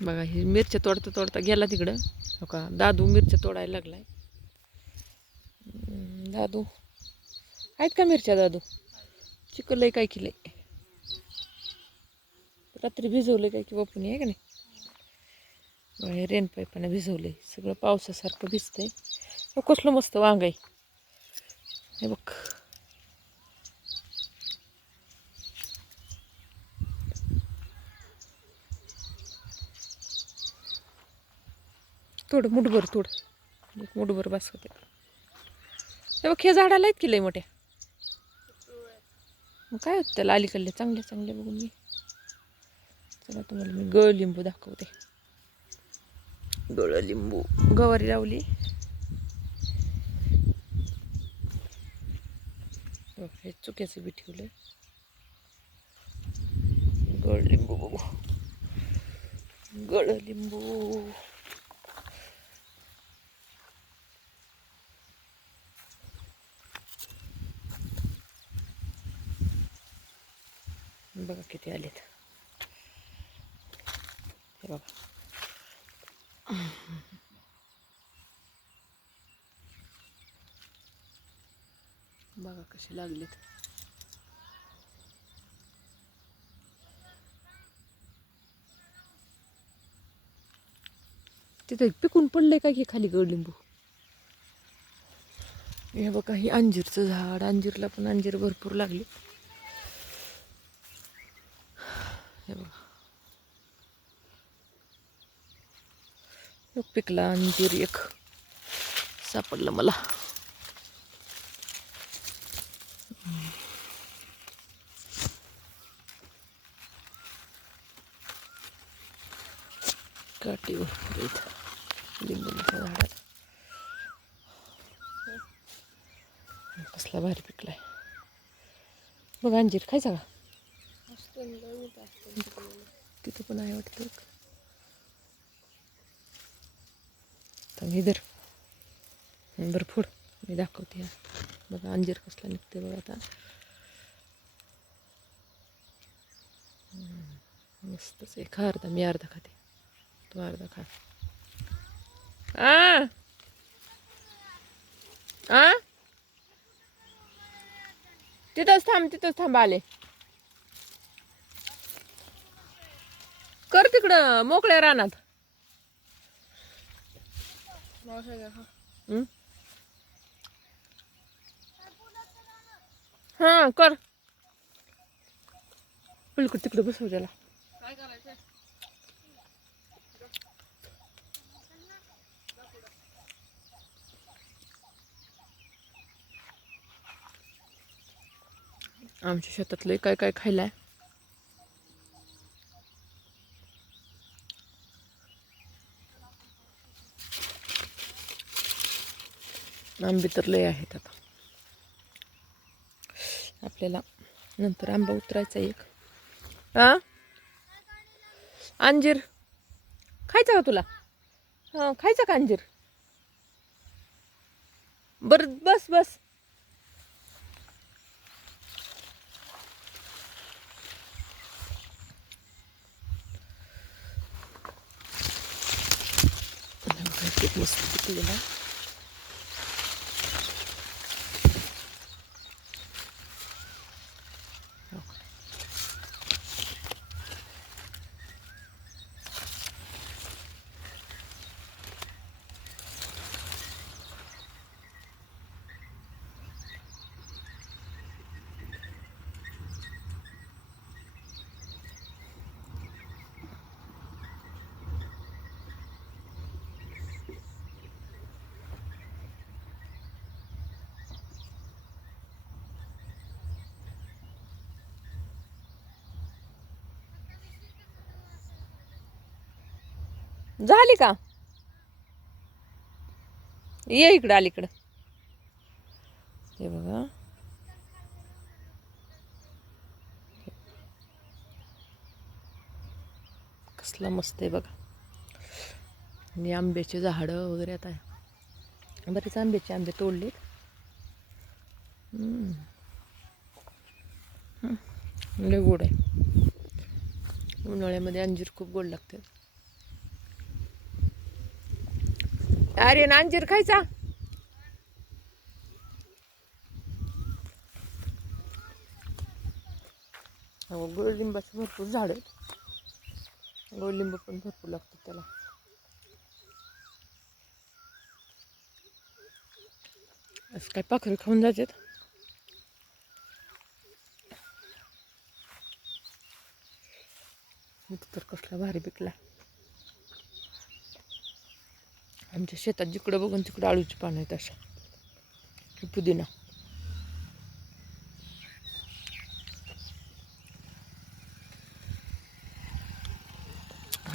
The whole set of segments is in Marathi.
बघा हे मिरच्या तोडता तोडता गेला तिकडं. हो का दादू मिरच्या तोडायला लागलाय. दादू आहेत का मिरच्या दादू? चिकलय काय केलंय? रात्री भिजवलं काय की बापून आहे का नाही? रेन पाईपाने भिजवलंय सगळं पावसासारखं भिजतंय. कसलं मस्त वांग आहे हे बघ. थोडं मुठभर एक मुठभर बस होते. हे बघ हे झाडाला आहेत की लय मोठ्या. मग काय होतं त्याला अलीकडले चांगले चांगले बघून मी. चला तुम्हाला मी गळ लिंबू दाखवते. गळ लिंबू गवारी लावली. हे चुक्याचं बी ठेवलंय. गळ लिंबू बघू. गळ लिंबू बघा किती आलेत. हे बघा बघा कसे लागलेत. तिथे पिकून पडलंय काय की खाली गळ लिंबू. हे बघा हे अंजीरचं झाड. अंजीरला पण अंजीर भरपूर लागले. हे बघा पिकला अंजीर एक सापडलं मला. काठी भरपूर आहेत लिंबूच्या झाडात. कसला भारी पिकलाय बघ. अंजीर खायचा का? तिथं पण आहे वाटतं. इधर बरं फूड मी दाखवते. बघा अंजीर कसला निघते बघा आता. मस्तच आहे. खा अर्धा मी अर्धा खाते. तू अर्धा खा. तिथंच थांब आले. कर तिकडं मोकळ्या रानात. हा कर. बिलकुल तिकडे बसव त्याला. आमच्या शेतातलं काय काय खायलाय. आंबे तर लय आहेत आता. आपल्याला नंतर आंबा उतरायचा एक. अंजीर खायचा का तुला? हा खायचा का अंजीर? बर बस बस. मस्त गेला. झाली का? ये इकडं अलीकडं. हे बघा कसला मस्त आहे बघा. आणि आंब्याचे झाडं वगैरे आता बरेच आंबे तोडलेत. लय गोड आहे. उन्हाळ्यामध्ये अंजीर खूप गोड लागते. आर्यन अंजीर खायचा. हो गोडलिंबाचं भरपूर झाड आहेत. गोडलिंब पण भरपूर लागतात त्याला. असं काय पाखरं खाऊन जातात. इथं तर कसला भारी पिकला. आमच्या शेतात जिकडं बघून तिकडं आळूची पानं आहेत अशा. पुदिना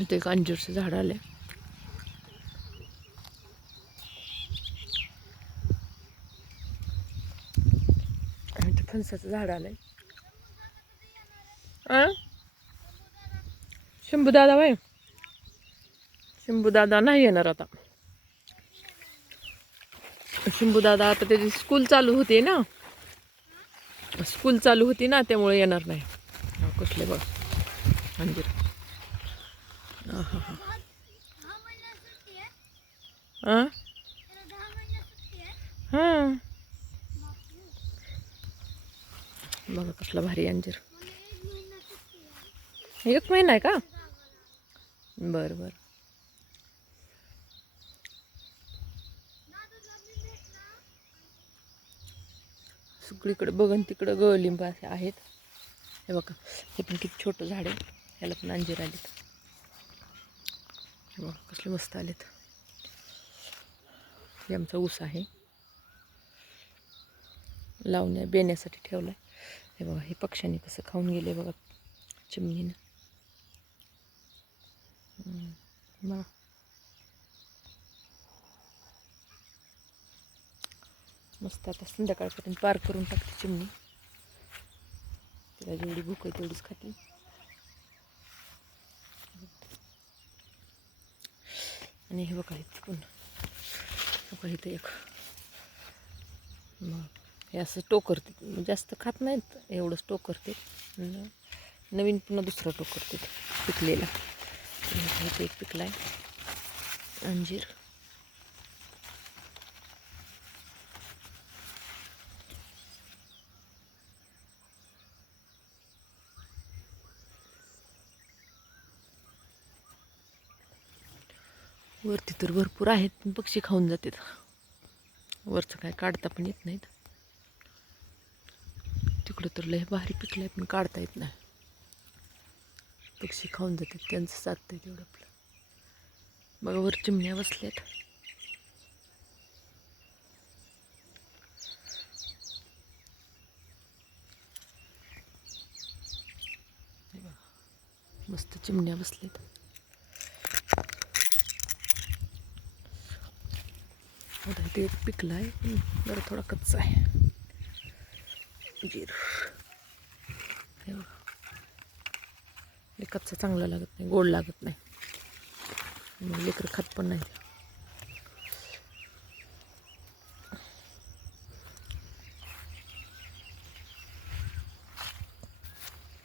इथं एक अंजीरचं झाड आले. इथं फणसाचं झाड आलंय. शंभूदादा बाई, शंभूदादा नाही येणार आता. शंभूदादा आता त्याची स्कूल चालू होते ना, स्कूल चालू होती ना, त्यामुळे येणार नाही. कसले बघ अंजीर. हां हां बघा कसला भारी अंजीर. 1 महिना आहे का? बरं बरं. सगळीकडे बघन तिकडं गळलिंब असे आहेत. हे बघा हे पण किती छोटं झाड आहे. ह्याला पण अंजीर आलेत. हे बघा कसले मस्त आलेत. हे आमचा ऊस आहे, लावण्या बेण्यासाठी ठेवलाय. हे बघा हे पक्ष्यांनी कसं खाऊन गेले बघा, चिमणीनं. बघा मस्त. आता संध्याकाळपर्यंत पार करून टाकते चिमणी. तिला जेवढी भूक आहे तेवढीच खाते. आणि हे बघा इथं पण बघा इथं एक. मग हे असं टोकरते, जास्त खात नाहीत, एवढंच टोकरते. नवीन पुन्हा दुसरं टोकरते पिकलेला. इथे एक पिकलाय अंजीर. वरती तर भरपूर आहेत, पण पक्षी खाऊन जातात. वरचं काय काढता पण येत नाहीत. तिकडं तर लय भारी पिकलंय, पण काढता येत नाही. पक्षी खाऊन जातात, त्यांचं साधतंय तेवढं आपलं. बघा वर चिमण्या बसल्यात. मस्त चिमण्या बसल्यात. आता इथे एक पिकला आहे, जरा थोडा कच्चा आहे अंजीर. हे बघा हे कच्चा चांगला लागत नाही, गोड लागत नाही, लेकरं खात पण नाही.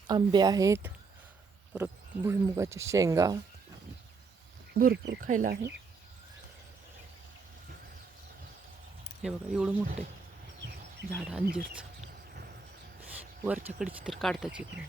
आंबे आहेत, परत भुईमुगाच्या शेंगा भरपूर खायला आहे. हे बघा एवढं मोठं आहे झाड अंजीरचं. वरच्या कडची तर काढताच येत नाही.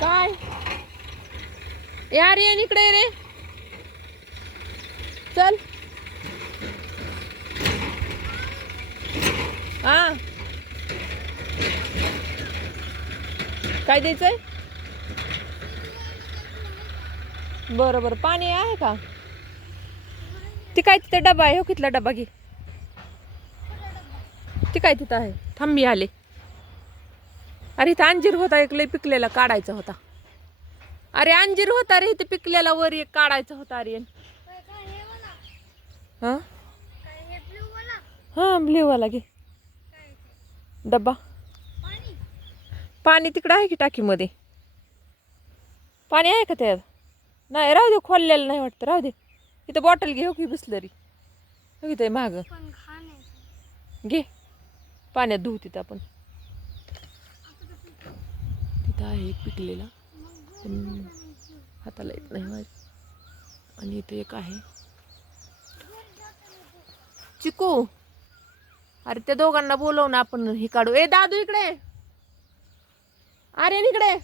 काय यार ये इकडे रे, चल. हा काय द्यायचंय? बरं बरं. पाणी आहे का? ती काय तिथं डबा आहे, हो कितला डबा घे. ती काय तिथं आहे, थांब मी आले. अरे इथं अंजीर होता एक लय पिकलेला, काढायचा होता. अरे अंजीर होता रे इथे पिकलेला, वर एक काढायचा होता. अरे हा हा ब्ल्यू वाला घे डब्बा. पाणी तिकडं आहे की टाकीमध्ये? पाणी आहे का त्यात? नाही, राहू दे, खोललेलं नाही वाटतं, राहू दे. इथं बॉटल घे, हो की बिसलरी हो इथं माग घे, पाण्यात धुऊ तिथं आपण. तिथं आहे एक पिकलेला, पण हाताला येत नाही माझ्या. आणि इथं एक आहे चिकू. अरे त्या दोघांना बोलव ना, आपण हे काढू. ए दादू इकडे, अरे इकडे.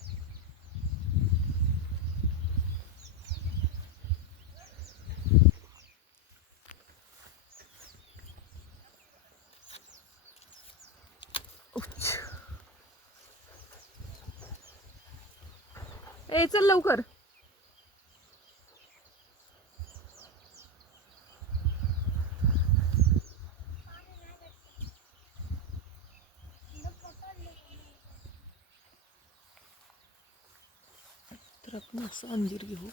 ए चल लवकर. तर आपण असं अंजीर घेऊ.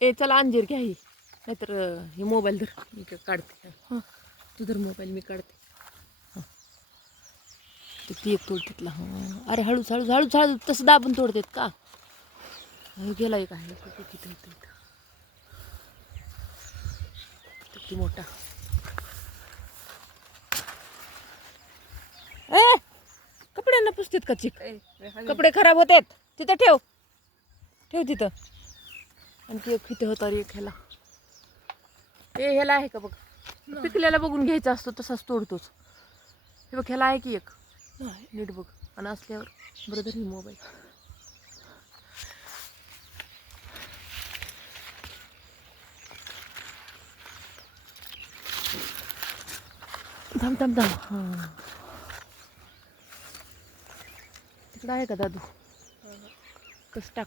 ए चला अंजीर घ्या ही, नाहीतर हे मोबाईल धर, मी काढते. हां, तू धर मोबाईल, मी काढते. हां, ती एक तोड तिथला. हां, अरे हळूच हळूच हळूच हळू, तसं दाबून तोडतेत का? गेला एक आहे तिथं इथं इथं किती मोठा. ए कपड्यांना पुसतेत का चिक? कपडे खराब होतात. तिथं ठेव, ठेव तिथं. आणखी एक इथे होता रे, एक ह्याला. ए ह्याला आहे का बघ, पिकल्याला बघून घ्यायचा असतो, तसाच तोडतोच. हे बघ ह्याला आहे की एक, नीट बघ. आणि असल्यावर ब्रदर ही मोबाईल. थांब थांब थांब. हां, तिकडं आहे का दादू? कसं टाक.